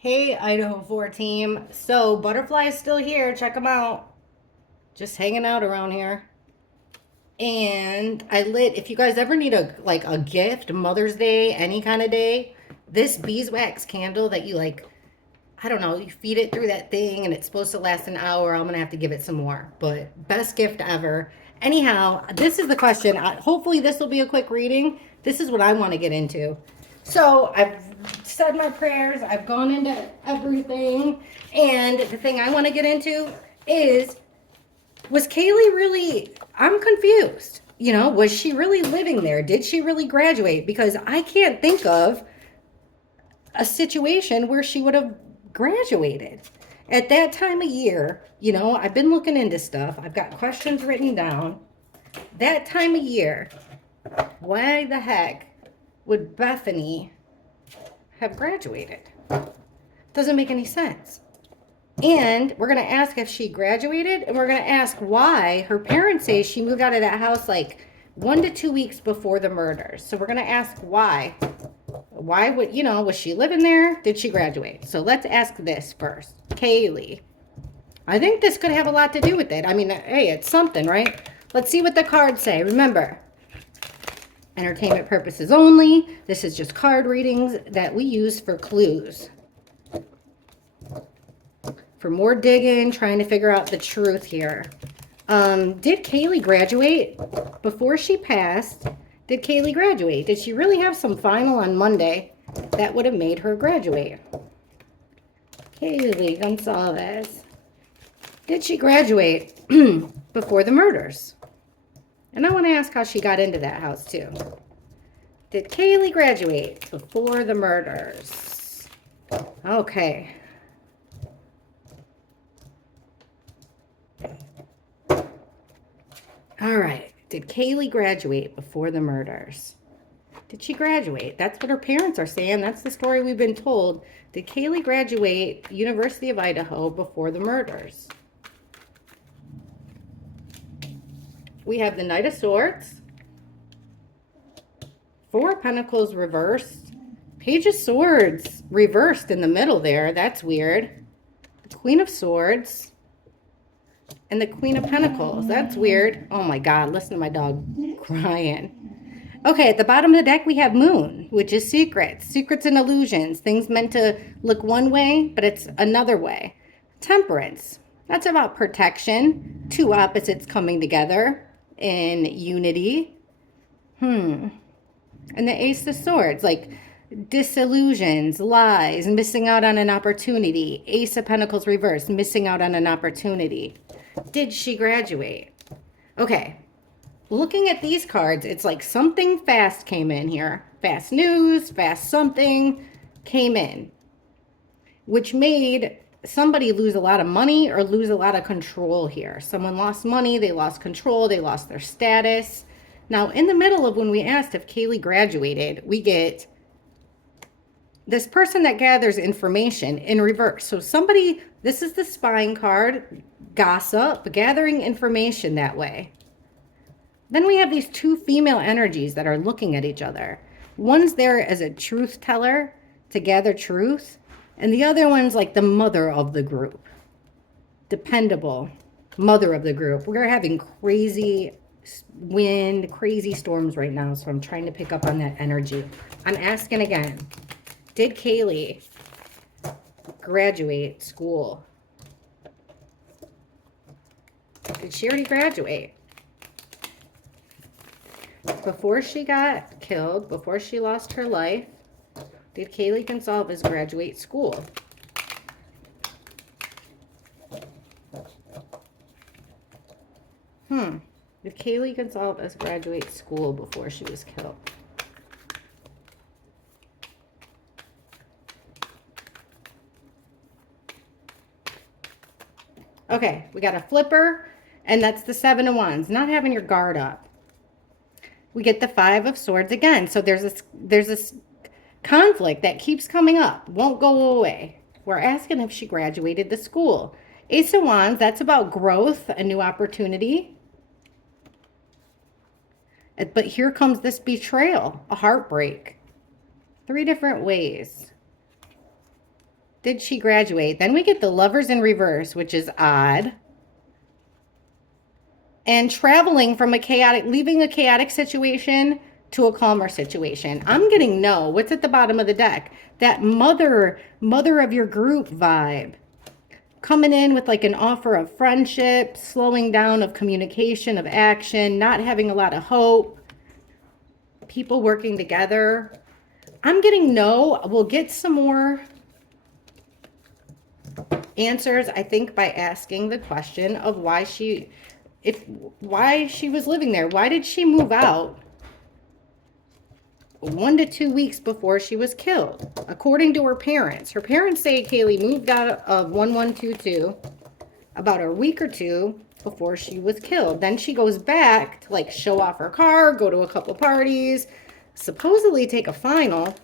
Hey, Idaho 4 team. So, Butterfly is still here. Check them out. Just hanging out around here. And I lit, if you guys ever need a gift, Mother's Day, any kind of day, this beeswax candle that I don't know, you feed it through that thing and it's supposed to last an hour. I'm going to have to give it some more. But best gift ever. Anyhow, this is the question. Hopefully, this will be a quick reading. This is what I want to get into. So, I've said my prayers, I've gone into everything. And the thing I want to get into is, was Kaylee really, I'm confused. Was she really living there? Did she really graduate? Because I can't think of a situation where she would have graduated at that time of year. I've been looking into stuff, I've got questions written down. That time of year, why the heck would Bethany have graduated? Doesn't make any sense. And we're going to ask if she graduated, and we're going to ask why her parents say she moved out of that house like 1 to 2 weeks before the murders. So we're going to ask why. Why would, was she living there? Did she graduate? So let's ask this first. Kaylee. I think this could have a lot to do with it. I mean, hey, it's something, right? Let's see what the cards say. Remember, entertainment purposes only. This is just card readings that we use for clues. For more digging, trying to figure out the truth here. Did Kaylee graduate before she passed? Did Kaylee graduate? Did she really have some final on Monday that would have made her graduate? Kaylee Gonzalez. Did she graduate before the murders? And I want to ask how she got into that house too. Did Kaylee graduate before the murders? Okay. All right. Did Kaylee graduate before the murders? Did she graduate? That's what her parents are saying. That's the story we've been told. Did Kaylee graduate University of Idaho before the murders? We have the Knight of Swords, Four of Pentacles reversed, Page of Swords reversed in the middle there. That's weird. The Queen of Swords and the Queen of Pentacles. That's weird. Oh my God, listen to my dog crying. Okay, at the bottom of the deck, we have Moon, which is secrets. Secrets and illusions. Things meant to look one way, but it's another way. Temperance. That's about protection. Two opposites coming together in unity. And the Ace of Swords, like disillusions, lies, missing out on an opportunity. Ace of Pentacles reversed, missing out on an opportunity. Did she graduate? Okay. Looking at these cards, it's like something fast came in here. Fast news, fast something came in, which made somebody lose a lot of money or lose a lot of control here. Someone lost money, they lost control, they lost their status. Now, in the middle of when we asked if Kaylee graduated, we get this person that gathers information in reverse. So somebody, this is the spying card, gossip, gathering information that way. Then we have these two female energies that are looking at each other. One's there as a truth teller to gather truth, and the other one's like the mother of the group. Dependable mother of the group. We're having crazy wind, crazy storms right now, so I'm trying to pick up on that energy. I'm asking again, did Kaylee graduate school? Did she already graduate? Before she got killed, before she lost her life, did Kaylee Gonzalez graduate school? Did Kaylee Gonzalez graduate school before she was killed? Okay, we got a flipper, and that's the Seven of Wands. Not having your guard up. We get the Five of Swords again. So there's this conflict that keeps coming up, won't go away. We're asking if she graduated the school. Ace of Wands, that's about growth, a new opportunity. But here comes this betrayal, a heartbreak. Three different ways. did she graduate? Then we get the Lovers in reverse, which is odd. And traveling from leaving a chaotic situation to a calmer situation. I'm getting no. What's at the bottom of the deck? That mother of your group vibe. Coming in with like an offer of friendship, slowing down of communication, of action, not having a lot of hope, people working together. I'm getting no. We'll get some more answers, I think, by asking the question of why she was living there. Why did she move out 1 to 2 weeks before she was killed? According to her parents say Kaylee moved out of 1122 about a week or two before she was killed. Then she goes back to like show off her car, go to a couple parties, supposedly take a final,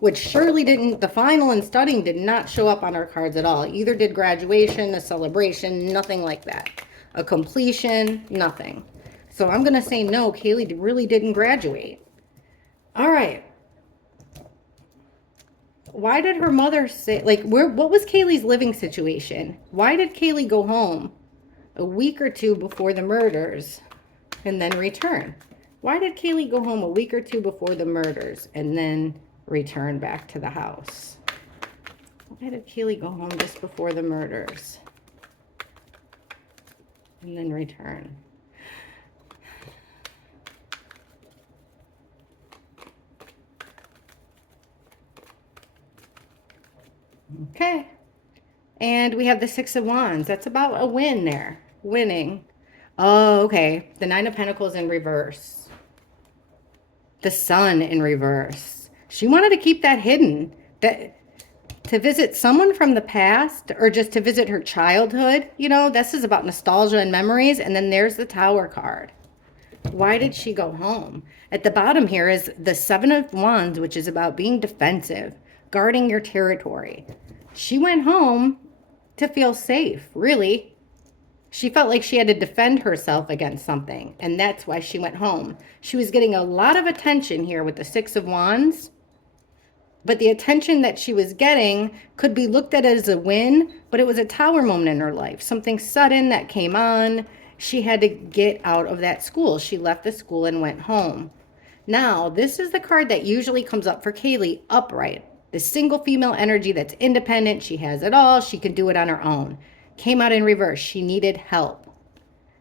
which surely didn't. The final and studying did not show up on her cards at all. Either did graduation, a celebration, nothing like that. A completion, nothing. So I'm going to say no, Kaylee really didn't graduate. All right. Why did her mother say, like, what was Kaylee's living situation? Why did Kaylee go home a week or two before the murders and then return? Why did Kaylee go home a week or two before the murders and then return back to the house? Why did Kaylee go home just before the murders and then return? Okay. And we have the Six of Wands. That's about a win there. Winning. Oh, okay. The Nine of Pentacles in reverse. The Sun in reverse. She wanted to keep that hidden. That to visit someone from the past or just to visit her childhood. You know, this is about nostalgia and memories. And then there's the Tower card. Why did she go home? At the bottom here is the Seven of Wands, which is about being defensive, guarding your territory. She went home to feel safe, really. She felt like she had to defend herself against something, and that's why she went home. She was getting a lot of attention here with the Six of Wands, but the attention that she was getting could be looked at as a win, but it was a Tower moment in her life, something sudden that came on. She had to get out of that school. She left the school and went home. Now, this is the card that usually comes up for Kaylee, upright. The single female energy that's independent. She has it all. She can do it on her own. Came out in reverse. She needed help.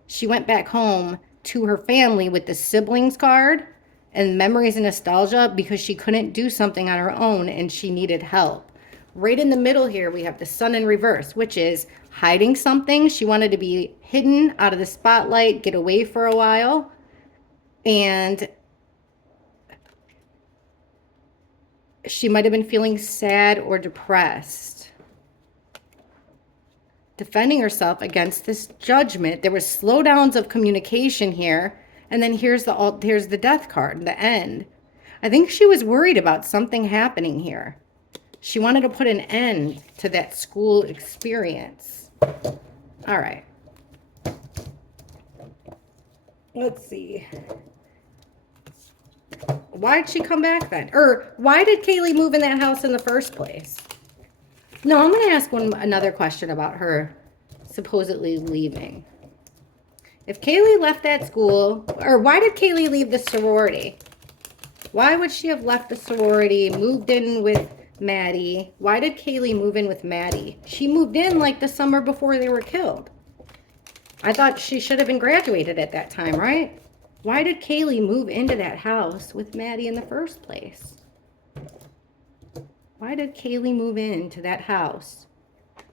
She went back home to her family with the siblings card and memories and nostalgia because she couldn't do something on her own and she needed help. Right in the middle here, we have the Sun in reverse, which is hiding something. She wanted to be hidden out of the spotlight, get away for a while. And she might have been feeling sad or depressed. Defending herself against this judgment. There was slowdowns of communication here. And then here's the Death card, the end. I think she was worried about something happening here. She wanted to put an end to that school experience. All right. Let's see. Why did she come back then? Or why did Kaylee move in that house in the first place? No, I'm going to ask another question about her supposedly leaving. If Kaylee left that school, or why did Kaylee leave the sorority? Why would she have left the sorority, moved in with Maddie? Why did Kaylee move in with Maddie? She moved in like the summer before they were killed. I thought she should have been graduated at that time, right? Why did Kaylee move into that house with Maddie in the first place? Why did Kaylee move into that house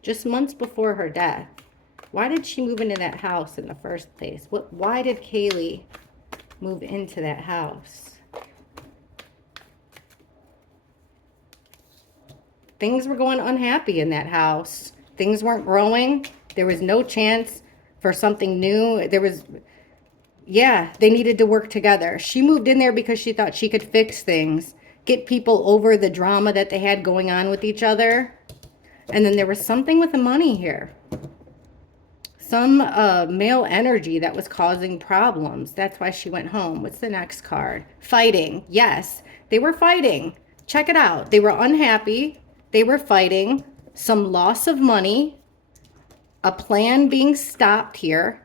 just months before her death? Why did she move into that house in the first place? Why did Kaylee move into that house? Things were going unhappy in that house. Things weren't growing. There was no chance for something new. They needed to work together. She moved in there because she thought she could fix things, get people over the drama that they had going on with each other. And then there was something with the money here. Some male energy that was causing problems. That's why she went home. What's the next card? Fighting. Yes, they were fighting. Check it out. They were unhappy. They were fighting, some loss of money, a plan being stopped here,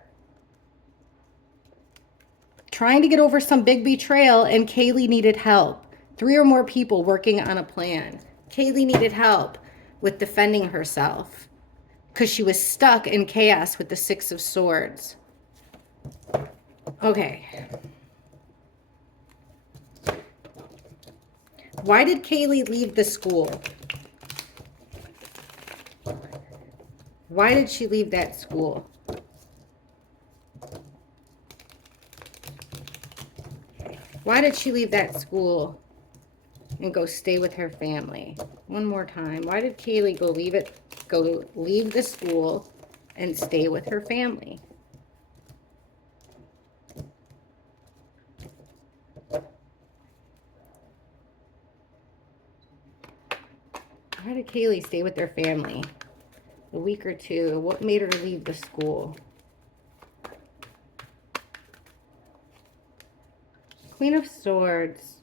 trying to get over some big betrayal, and Kaylee needed help. 3 or more people working on a plan. Kaylee needed help with defending herself because she was stuck in chaos with the 6 of Swords. Okay. Why did Kaylee leave the school? Why did she leave that school? Why did she leave that school and go stay with her family? One more time. Why did Kaylee go leave the school and stay with her family? Why did Kaylee stay with their family a week or two? What made her leave the school? Queen of Swords.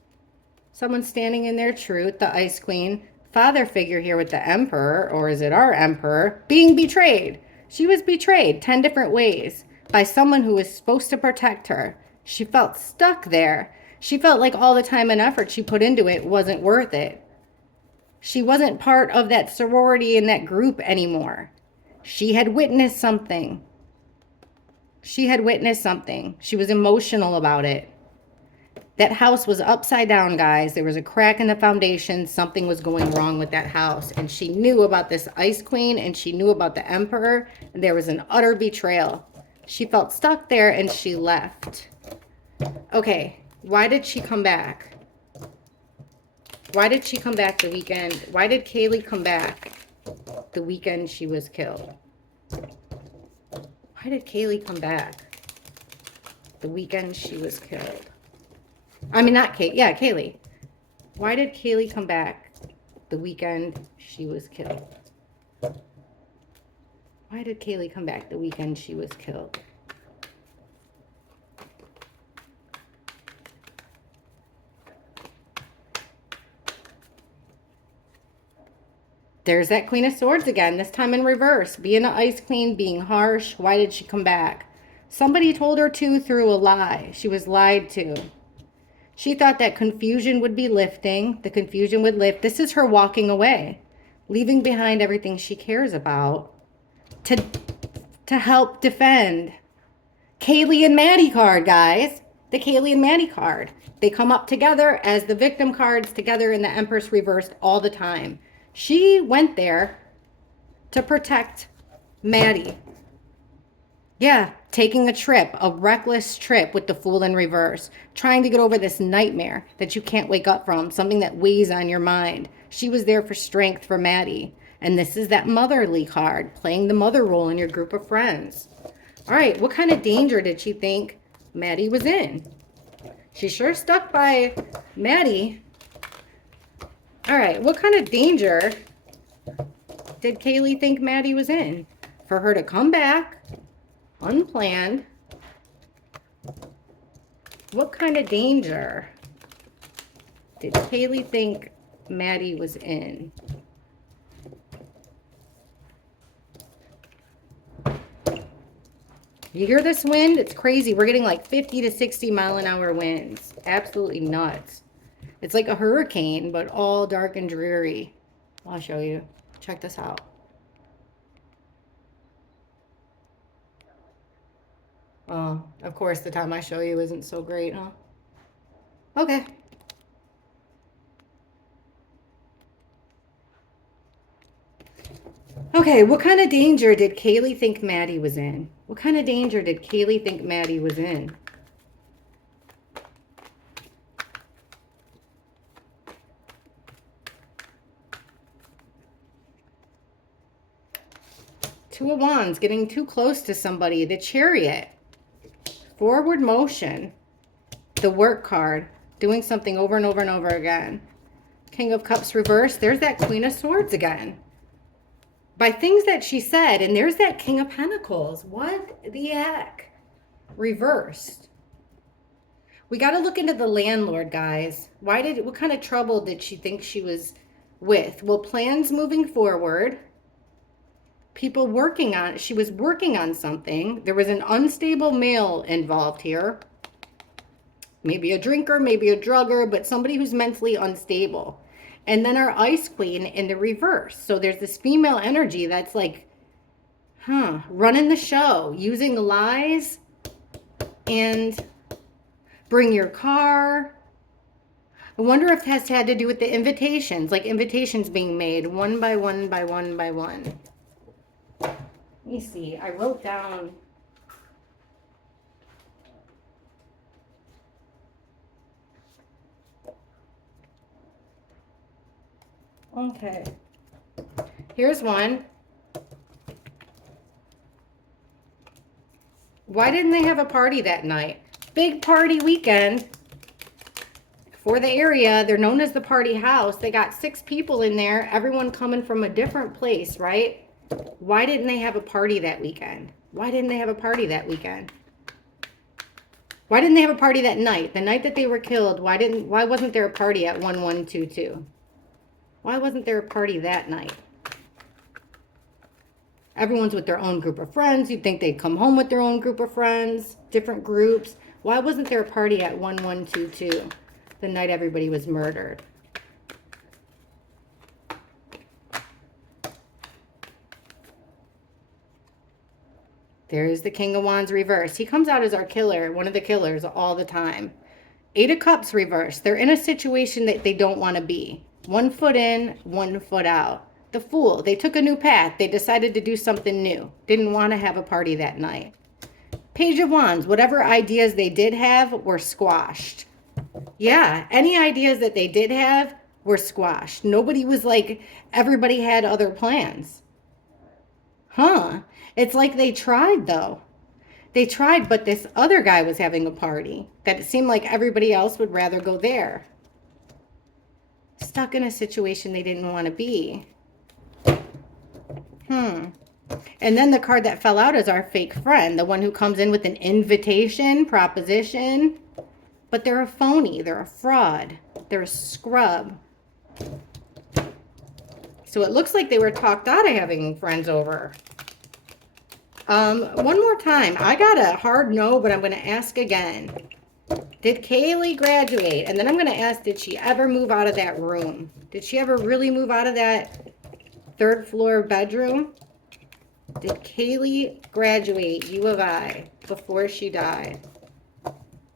Someone standing in their truth, the Ice Queen. Father figure here with the Emperor, or is it our Emperor, being betrayed. She was betrayed 10 different ways by someone who was supposed to protect her. She felt stuck there. She felt like all the time and effort she put into it wasn't worth it. She wasn't part of that sorority and that group anymore. She had witnessed something. She had witnessed something. She was emotional about it. That house was upside down, guys. There was a crack in the foundation. Something was going wrong with that house. And she knew about this Ice Queen, and she knew about the Emperor. And there was an utter betrayal. She felt stuck there, and she left. Okay, why did she come back? Why did she come back the weekend? Why did Kaylee come back the weekend she was killed? Why did Kaylee come back the weekend she was killed? I mean, not Kaylee. Yeah, Kaylee. Why did Kaylee come back the weekend she was killed? Why did Kaylee come back the weekend she was killed? There's that Queen of Swords again, this time in reverse. Being an Ice Queen, being harsh. Why did she come back? Somebody told her to through a lie. She was lied to. She thought that confusion would be lifting. The confusion would lift. This is her walking away, leaving behind everything she cares about to help defend. Kaylee and Maddie card, guys. The Kaylee and Maddie card. They come up together as the victim cards together in the Empress reversed all the time. She went there to protect Maddie. Yeah, taking a trip, a reckless trip with the Fool in reverse, trying to get over this nightmare that you can't wake up from, something that weighs on your mind. She was there for strength for Maddie. And this is that motherly card, playing the mother role in your group of friends. All right, what kind of danger did she think Maddie was in? She sure stuck by Maddie. All right, what kind of danger did Kaylee think Maddie was in? For her to come back unplanned. What kind of danger did Kaylee think Maddie was in? You hear this wind? It's crazy. We're getting like 50 to 60 mile an hour winds. Absolutely nuts. It's like a hurricane, but all dark and dreary. I'll show you. Check this out. Oh, of course, the time I show you isn't so great, huh? Okay. Okay, what kind of danger did Kaylee think Maddie was in? What kind of danger did Kaylee think Maddie was in? Two of Wands, getting too close to somebody. The Chariot. Forward motion. The Work card. Doing something over and over and over again. King of Cups reversed. There's that Queen of Swords again. By things that she said. And there's that King of Pentacles. What the heck? Reversed. We got to look into the landlord, guys. What kind of trouble did she think she was with? Well, plans moving forward, people working on, she was working on something. There was an unstable male involved here. Maybe a drinker, maybe a drugger, but somebody who's mentally unstable. And then our ice queen in the reverse. So there's this female energy that's like, running the show, using lies and bring your car. I wonder if it has had to do with the invitations, like invitations being made one by one by one by one. Let me see. I wrote down. Okay. Here's one. Why didn't they have a party that night? Big party weekend for the area. They're known as the party house. They got 6 people in there, everyone coming from a different place, right? Why didn't they have a party that weekend? Why didn't they have a party that weekend? Why didn't they have a party that night? The night that they were killed, why wasn't there a party at 1122? Why wasn't there a party that night? Everyone's with their own group of friends. You'd think they'd come home with their own group of friends, different groups. Why wasn't there a party at 1122 the night everybody was murdered? There's the King of Wands reverse. He comes out as our killer, one of the killers all the time. 8 of Cups reverse. They're in a situation that they don't want to be. 1 foot in, 1 foot out. The Fool. They took a new path. They decided to do something new. Didn't want to have a party that night. Page of Wands. Whatever ideas they did have were squashed. Yeah, any ideas that they did have were squashed. Nobody was like, everybody had other plans. It's like they tried, though. They tried, but this other guy was having a party that it seemed like everybody else would rather go there. Stuck in a situation they didn't want to be. And then the card that fell out is our fake friend, the one who comes in with an invitation, proposition. But they're a phony. They're a fraud. They're a scrub. So it looks like they were talked out of having friends over. One more time. I got a hard no, but I'm going to ask again. Did Kaylee graduate? And then I'm going to ask, did she ever move out of that room? Did she ever really move out of that 3rd floor bedroom? Did Kaylee graduate U of I before she died?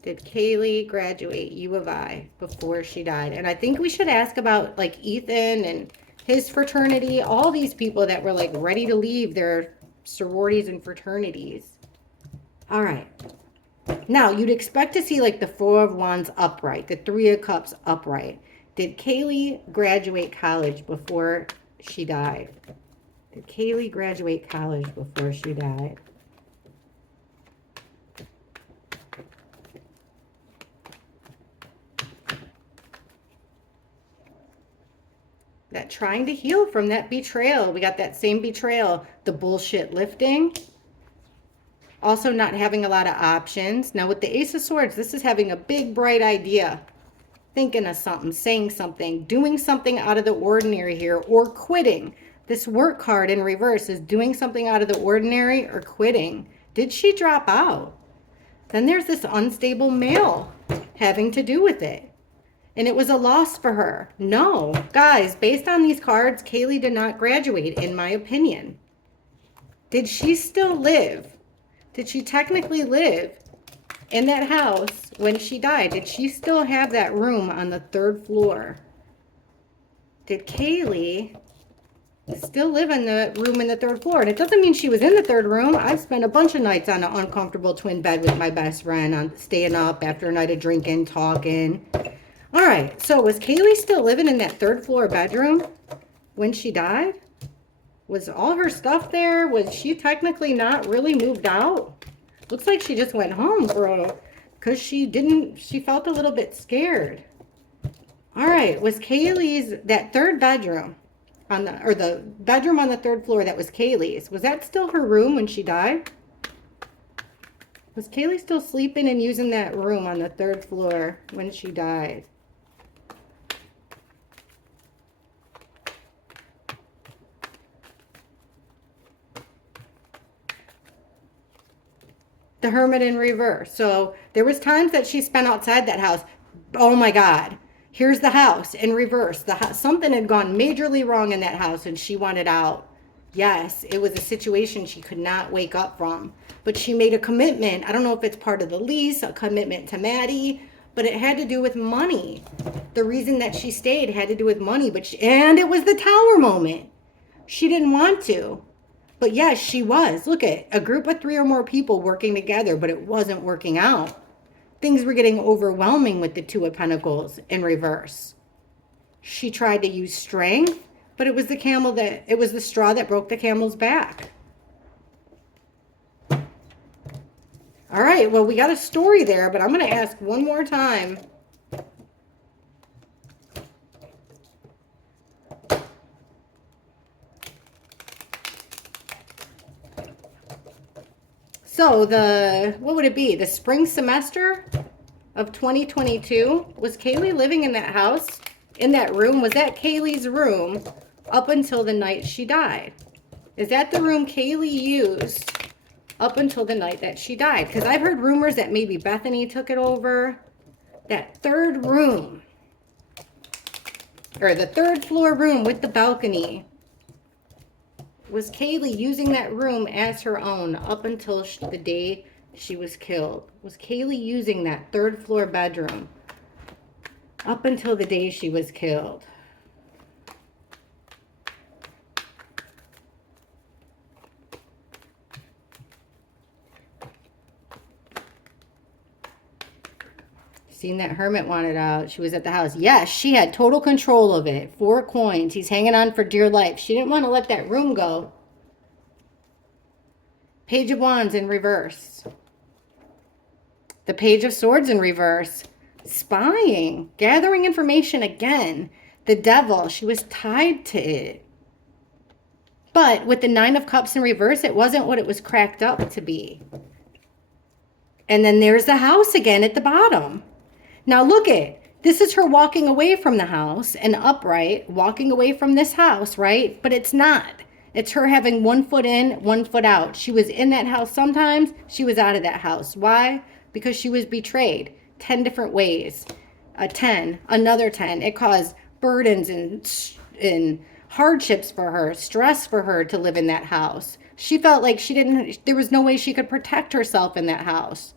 Did Kaylee graduate U of I before she died? And I think we should ask about like Ethan and his fraternity, all these people that were like ready to leave their sororities and fraternities. All right. Now, you'd expect to see like the 4 of Wands upright, the 3 of Cups upright. Did Kaylee graduate college before she died? Did Kaylee graduate college before she died? That trying to heal from that betrayal. We got that same betrayal. The bullshit lifting. Also not having a lot of options. Now with the Ace of Swords, this is having a big, bright idea. Thinking of something, saying something, doing something out of the ordinary here, or quitting. This work card in reverse is doing something out of the ordinary or quitting. Did she drop out? Then there's this unstable male having to do with it. And it was a loss for her. No, guys, based on these cards, Kaylee did not graduate, in my opinion. Did she still live? Did she technically live in that house when she died? Did she still have that room on the 3rd floor? Did Kaylee still live in the room in the 3rd floor? And it doesn't mean she was in the 3rd room. I've spent a bunch of nights on an uncomfortable twin bed with my best friend, on staying up after a night of drinking, talking. All right, so was Kaylee still living in that 3rd floor bedroom when she died? Was all her stuff there? Was she technically not really moved out? Looks like she just went home because she felt a little bit scared. All right, was Kaylee's, that 3rd bedroom or the bedroom on the 3rd floor that was Kaylee's, was that still her room when she died? Was Kaylee still sleeping and using that room on the 3rd floor when she died? The Hermit in reverse. So there was times that she spent outside that house. Oh my God. Here's the house in reverse. Something had gone majorly wrong in that house and she wanted out. Yes, it was a situation she could not wake up from. But she made a commitment. I don't know if it's part of the lease, a commitment to Maddie, but it had to do with money. The reason that she stayed had to do with money, and it was the tower moment. She didn't want to. But yes, she was. Look at a group of 3 or more people working together, but it wasn't working out. Things were getting overwhelming with the Two of Pentacles in reverse. She tried to use strength, but it was the straw that broke the camel's back. All right, well, we got a story there, but I'm going to ask one more time. So what would it be? The spring semester of 2022? Was Kaylee living in that house, in that room? Was that Kaylee's room up until the night she died? Is that the room Kaylee used up until the night that she died? Because I've heard rumors that maybe Bethany took it over. That third room, or the third floor room with the balcony, was Kaylee using that room as her own up until the day she was killed? Was Kaylee using that third floor bedroom up until the day she was killed? Seen that Hermit wanted out. She was at the house. Yes, she had total control of it. 4 coins. He's hanging on for dear life. She didn't want to let that room go. Page of Wands in reverse. The Page of Swords in reverse. Spying. Gathering information again. The Devil. She was tied to it. But with the 9 of Cups in reverse, it wasn't what it was cracked up to be. And then there's the house again at the bottom. Now look this is her walking away from the house and upright, walking away from this house, right? But it's not. It's her having 1 foot in, 1 foot out. She was in that house sometimes, she was out of that house. Why? Because she was betrayed 10 different ways. A 10, another 10. It caused burdens and hardships for her, stress for her to live in that house. She felt like there was no way she could protect herself in that house.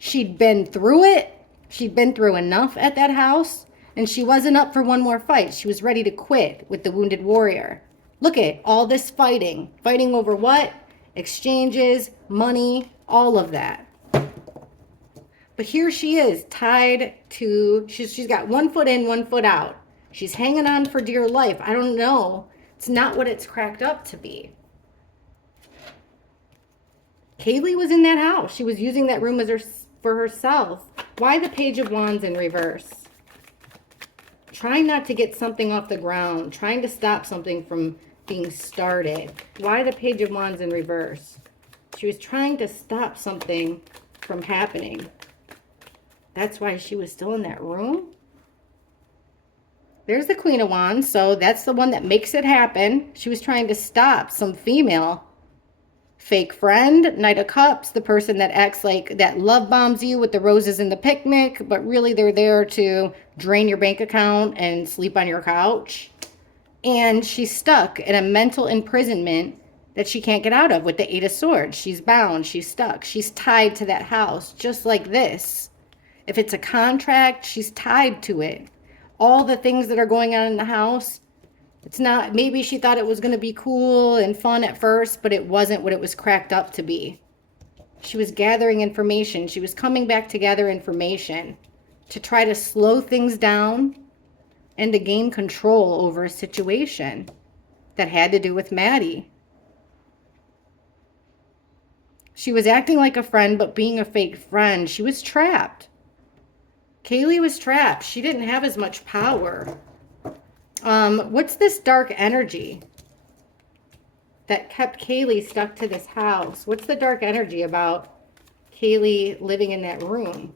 She'd been through it. She'd been through enough at that house, and she wasn't up for one more fight. She was ready to quit with the Wounded Warrior. Look at all this fighting. Fighting over what? Exchanges, money, all of that. But here she is, tied to, she's got 1 foot in, 1 foot out. She's hanging on for dear life. I don't know. It's not what it's cracked up to be. Kaylee was in that house. She was using that room for herself. Why the Page of Wands in reverse? Trying not to get something off the ground. Trying to stop something from being started. Why the Page of Wands in reverse? She was trying to stop something from happening. That's why she was still in that room? There's the Queen of Wands. So that's the one that makes it happen. She was trying to stop some female fake friend, Knight of Cups, the person that acts like that love bombs you with the roses and the picnic, but really they're there to drain your bank account and sleep on your couch. And she's stuck in a mental imprisonment that she can't get out of with the 8 of Swords. She's bound, she's stuck, she's tied to that house, just like this. If it's a contract, she's tied to it. All the things that are going on in the house, it's not, maybe she thought it was going to be cool and fun at first, but it wasn't what it was cracked up to be. She was gathering information. She was coming back to gather information to try to slow things down and to gain control over a situation that had to do with Maddie. She was acting like a friend, but being a fake friend. She was trapped. Kaylee was trapped. She didn't have as much power. What's this dark energy that kept Kaylee stuck to this house? What's the dark energy about Kaylee living in that room?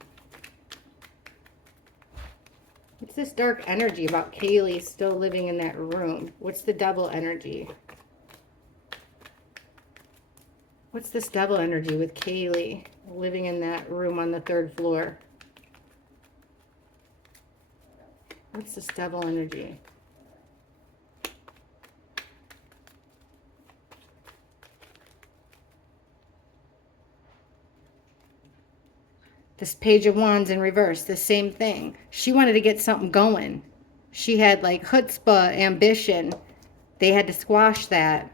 What's this dark energy about Kaylee still living in that room? What's the Devil energy? What's this devil energy with Kaylee living in that room on the 3rd floor? What's this devil energy? This Page of Wands in reverse, the same thing. She wanted to get something going. She had like chutzpah, ambition. They had to squash that.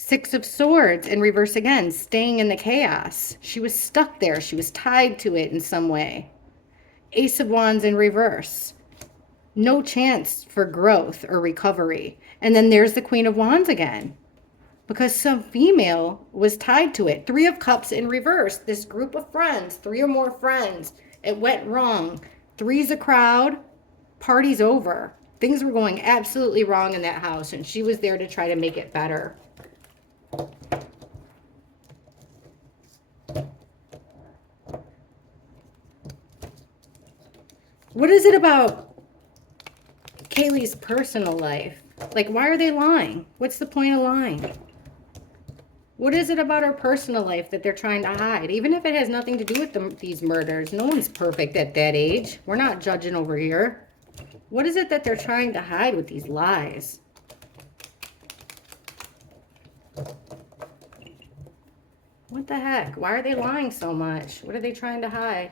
6 of Swords in reverse again, staying in the chaos. She was stuck there. She was tied to it in some way. Ace of Wands in reverse. No chance for growth or recovery. And then there's the Queen of Wands again, because some female was tied to it. 3 of Cups in reverse. This group of friends, 3 or more friends. It went wrong. 3's a crowd. Party's over. Things were going absolutely wrong in that house, and she was there to try to make it better. What is it about Kaylee's personal life? Like, why are they lying? What's the point of lying? What is it about her personal life that they're trying to hide? Even if it has nothing to do with these murders. No one's perfect at that age. We're not judging over here. What is it that they're trying to hide with these lies? What the heck? Why are they lying so much? What are they trying to hide?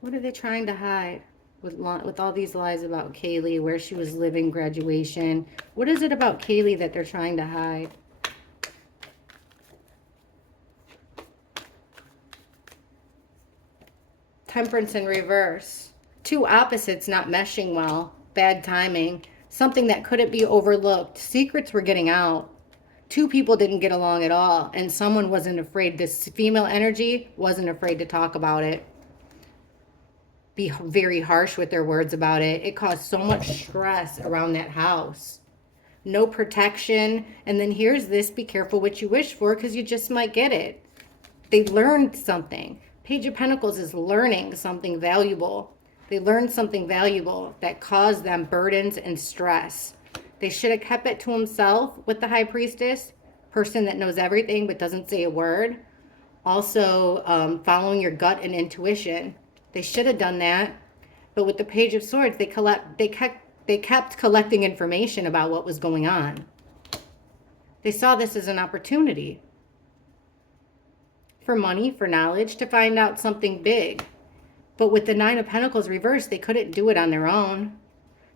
What are they trying to hide with all these lies about Kaylee, where she was living, graduation? What is it about Kaylee that they're trying to hide? Temperance in reverse. 2 opposites not meshing well. Bad timing. Something that couldn't be overlooked. Secrets were getting out. 2 people didn't get along at all, and someone wasn't afraid. This female energy wasn't afraid to talk about it. Be very harsh with their words about it. It caused so much stress around that house. No protection. And then here's this: be careful what you wish for, because you just might get it. They learned something. Page of Pentacles is learning something valuable. They learned something valuable that caused them burdens and stress. They should have kept it to himself with the High Priestess, person that knows everything but doesn't say a word. Also, following your gut and intuition. They should have done that. But with the Page of Swords, they kept collecting information about what was going on. They saw this as an opportunity for money, for knowledge, to find out something big. But with the 9 of Pentacles reversed, they couldn't do it on their own.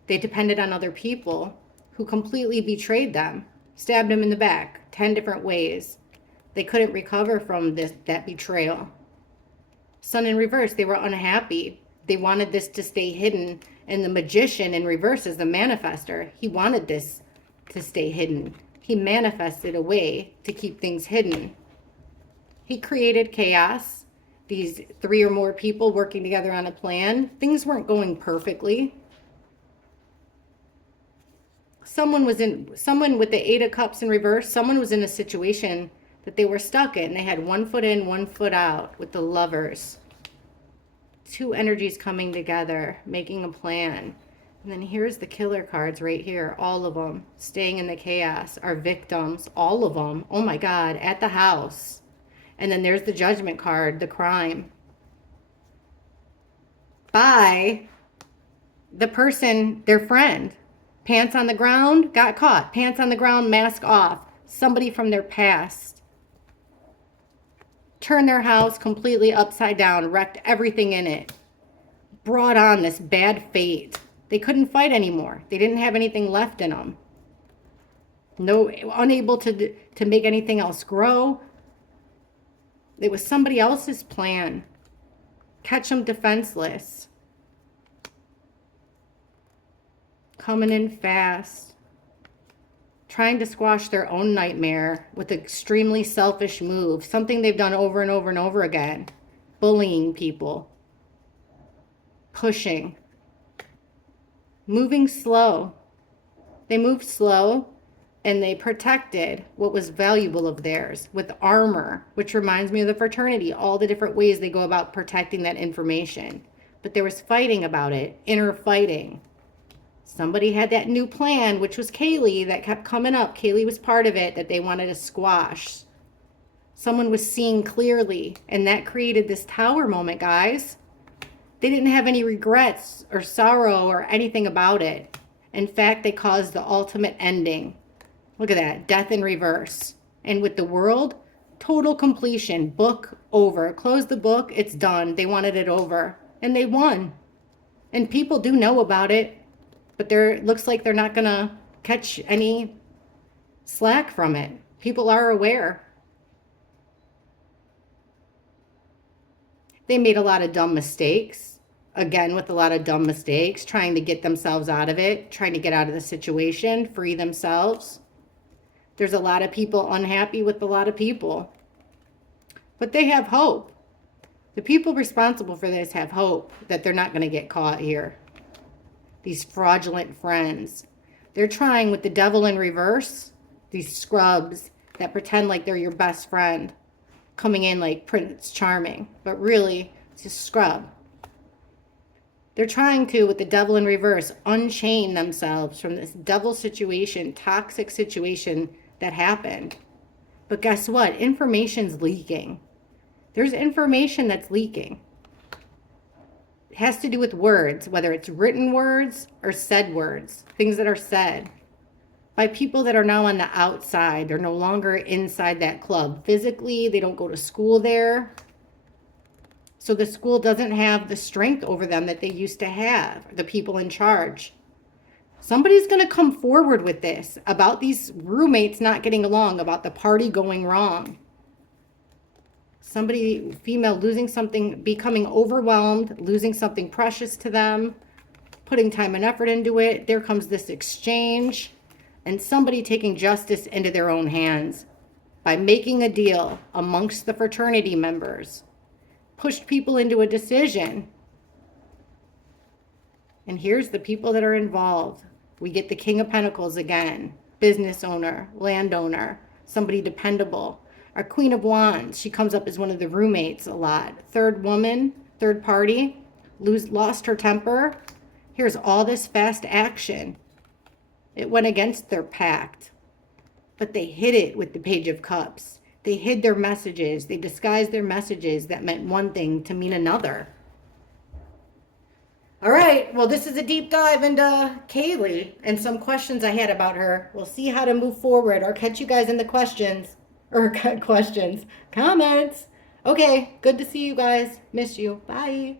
They depended on other people who completely betrayed them, stabbed them in the back 10 different ways. They couldn't recover from that betrayal. Sun in reverse, they were unhappy. They wanted this to stay hidden. And the Magician in reverse is the manifester. He wanted this to stay hidden. He manifested a way to keep things hidden. He created chaos. These 3 or more people working together on a plan. Things weren't going perfectly. Someone with the 8 of Cups in reverse, someone was in a situation that they were stuck in. They had 1 foot in, 1 foot out with the Lovers. 2 energies coming together, making a plan. And then here's the Killer cards right here. All of them staying in the chaos are victims. All of them. Oh my God, at the house. And then there's the Judgment card, the crime. By the person, their friend. Pants on the ground, got caught. Pants on the ground, mask off. Somebody from their past. Turned their house completely upside down, wrecked everything in it. Brought on this bad fate. They couldn't fight anymore. They didn't have anything left in them. No, unable to make anything else grow. It was somebody else's plan. Catch them defenseless. Coming in fast. Trying to squash their own nightmare with an extremely selfish move. Something they've done over and over and over again. Bullying people. Pushing. Moving slow. They moved slow. And they protected what was valuable of theirs with armor, which reminds me of the fraternity, all the different ways they go about protecting that information. But there was fighting about it, inner fighting. Somebody had that new plan, which was Kaylee, that kept coming up. Kaylee was part of it, that they wanted to squash. Someone was seeing clearly, and that created this tower moment, guys. They didn't have any regrets or sorrow or anything about it. In fact, they caused the ultimate ending. Look at that, death in reverse. And with the world, total completion, book over. Close the book, it's done. They wanted it over, and they won. And people do know about it, but it looks like they're not gonna catch any slack from it. People are aware. They made a lot of dumb mistakes. Again, with a lot of dumb mistakes, trying to get themselves out of it, trying to get out of the situation, free themselves. There's a lot of people unhappy with a lot of people. But they have hope. The people responsible for this have hope that they're not going to get caught here. These fraudulent friends. They're trying with the devil in reverse, these scrubs that pretend like they're your best friend, coming in like Prince Charming, but really it's a scrub. They're trying to, with the devil in reverse, unchain themselves from this devil situation, toxic situation that happened. But guess what? Information's leaking. There's information that's leaking. It has to do with words, whether it's written words or said words, things that are said by people that are now on the outside. They're no longer inside that club. Physically, they don't go to school there. So the school doesn't have the strength over them that they used to have, the people in charge. Somebody's going to come forward with this about these roommates not getting along, about the party going wrong. Somebody, female, losing something, becoming overwhelmed, losing something precious to them, putting time and effort into it. There comes this exchange, and somebody taking justice into their own hands by making a deal amongst the fraternity members. Pushed people into a decision. And here's the people that are involved. We get the King of Pentacles again. Business owner, landowner, somebody dependable. Our Queen of Wands, she comes up as one of the roommates a lot. Third woman, third party, lost her temper. Here's all this fast action. It went against their pact, but they hid it with the Page of Cups. They hid their messages. They disguised their messages that meant one thing to mean another. All right. Well, this is a deep dive into Kaylee and some questions I had about her. We'll see how to move forward. I'll catch you guys in the questions. Comments. Okay. Good to see you guys. Miss you. Bye.